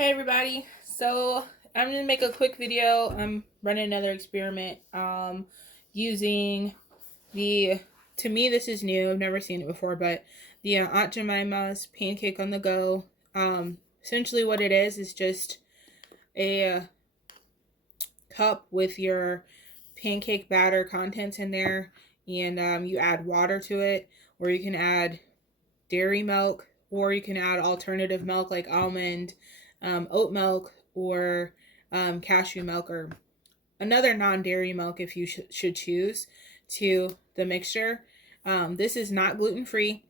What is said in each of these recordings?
Hey everybody, so I'm gonna make a quick video. I'm running another experiment using the, to me this is new, I've never seen it before, but the Aunt Jemima's pancake on the go. Essentially what it is just a cup with your pancake batter contents in there, and you add water to it, or you can add dairy milk, or you can add alternative milk like almond, oat milk, or cashew milk, or another non-dairy milk if you should choose, to the mixture. This is not gluten-free,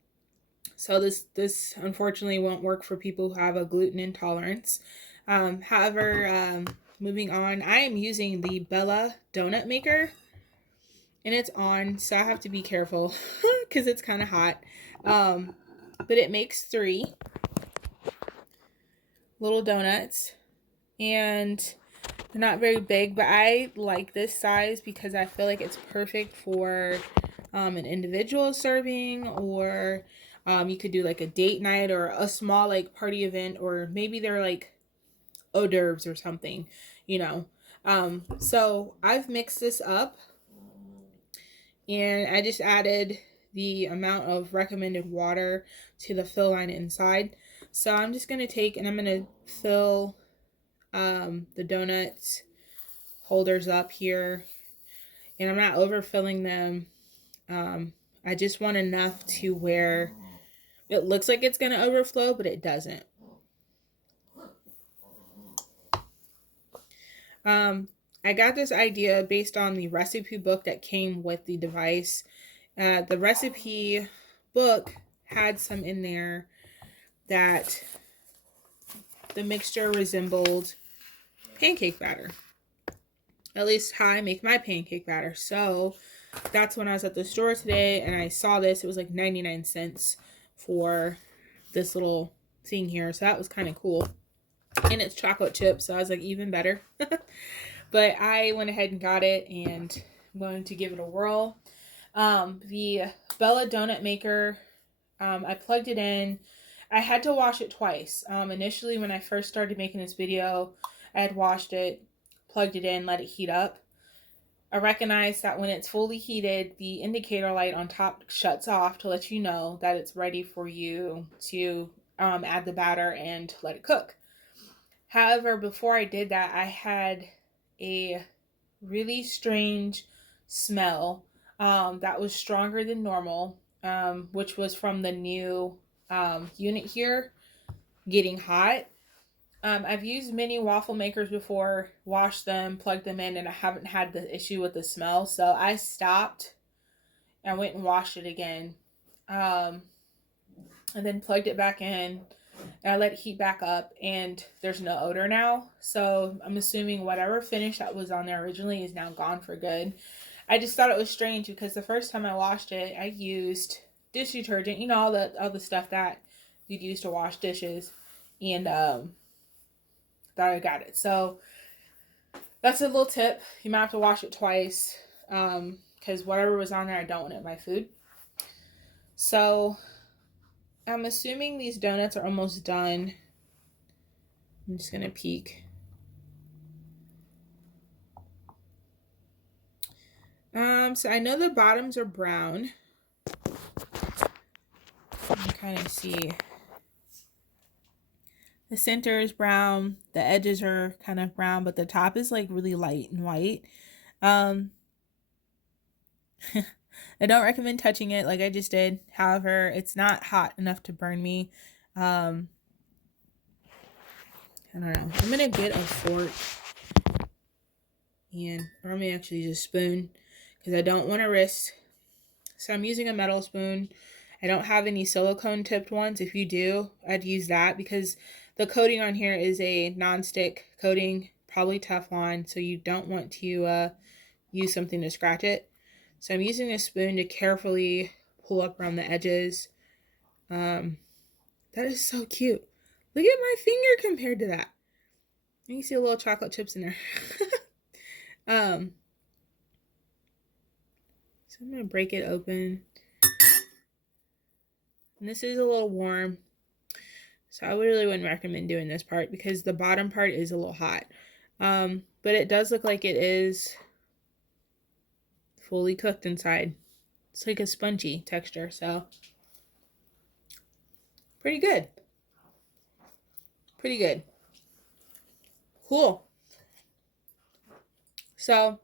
so this unfortunately won't work for people who have a gluten intolerance. However, moving on, I am using the Bella donut maker, and it's on, so I have to be careful because it's kind of hot. But it makes 3 little donuts, and they're not very big, but I like this size because I feel like it's perfect for an individual serving, or you could do like a date night or a small like party event, or maybe they're like hors d'oeuvres or something, you know. So I've mixed this up, and I just added the amount of recommended water to the fill line inside. So I'm just going to take and I'm going to fill the donuts holders up here, and I'm not overfilling them. I just want enough to where it looks like it's going to overflow, but it doesn't. I got this idea based on the recipe book that came with the device. The recipe book had some in there that the mixture resembled pancake batter. At least how I make my pancake batter. So that's when I was at the store today and I saw this. It was like 99 cents for this little thing here. So that was kind of cool. And it's chocolate chips, so I was like, even better. But I went ahead and got it, and I'm going to give it a whirl. The Bella donut maker, I plugged it in. I had to wash it twice. Initially, when I first started making this video, I had washed it, plugged it in, let it heat up. I recognized that when it's fully heated, the indicator light on top shuts off to let you know that it's ready for you to add the batter and let it cook. However, before I did that, I had a really strange smell that was stronger than normal, which was from the new unit here getting hot. I've used many waffle makers before, washed them, plugged them in, and I haven't had the issue with the smell. So I stopped and went and washed it again, and then plugged it back in. And I let it heat back up, and there's no odor now. So I'm assuming whatever finish that was on there originally is now gone for good. I just thought it was strange because the first time I washed it, I used dish detergent, you know, all the stuff that you'd use to wash dishes, and thought I got it. So that's a little tip. You might have to wash it twice, because whatever was on there, I don't want it in my food. So I'm assuming these donuts are almost done. I'm just going to peek. So I know the bottoms are brown. You can kind of see. The center is brown. The edges are kind of brown, but the top is like really light and white. I don't recommend touching it like I just did. However, it's not hot enough to burn me. I don't know. I'm going to get a fork, or I'm going to actually use a spoon because I don't want to risk. So I'm using a metal spoon. I don't have any silicone tipped ones. If you do, I'd use that because the coating on here is a non-stick coating, probably Teflon, so you don't want to use something to scratch it. So I'm using a spoon to carefully pull up around the edges. That is so cute. Look at my finger compared to that. You can see a little chocolate chips in there. So I'm going to break it open. And this is a little warm. So I really wouldn't recommend doing this part because the bottom part is a little hot. But it does look like it is fully cooked inside. It's like a spongy texture, so pretty good. Pretty good. Cool. So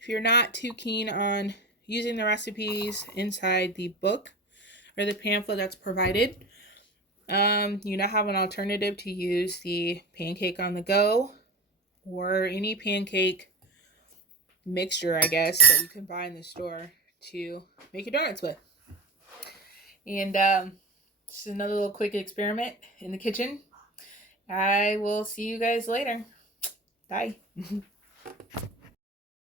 if you're not too keen on using the recipes inside the book or the pamphlet that's provided, you now have an alternative to use the pancake on the go or any pancake mixture, I guess, that you can buy in the store to make your donuts with. And this is another little quick experiment in the kitchen. I will see you guys later. Bye.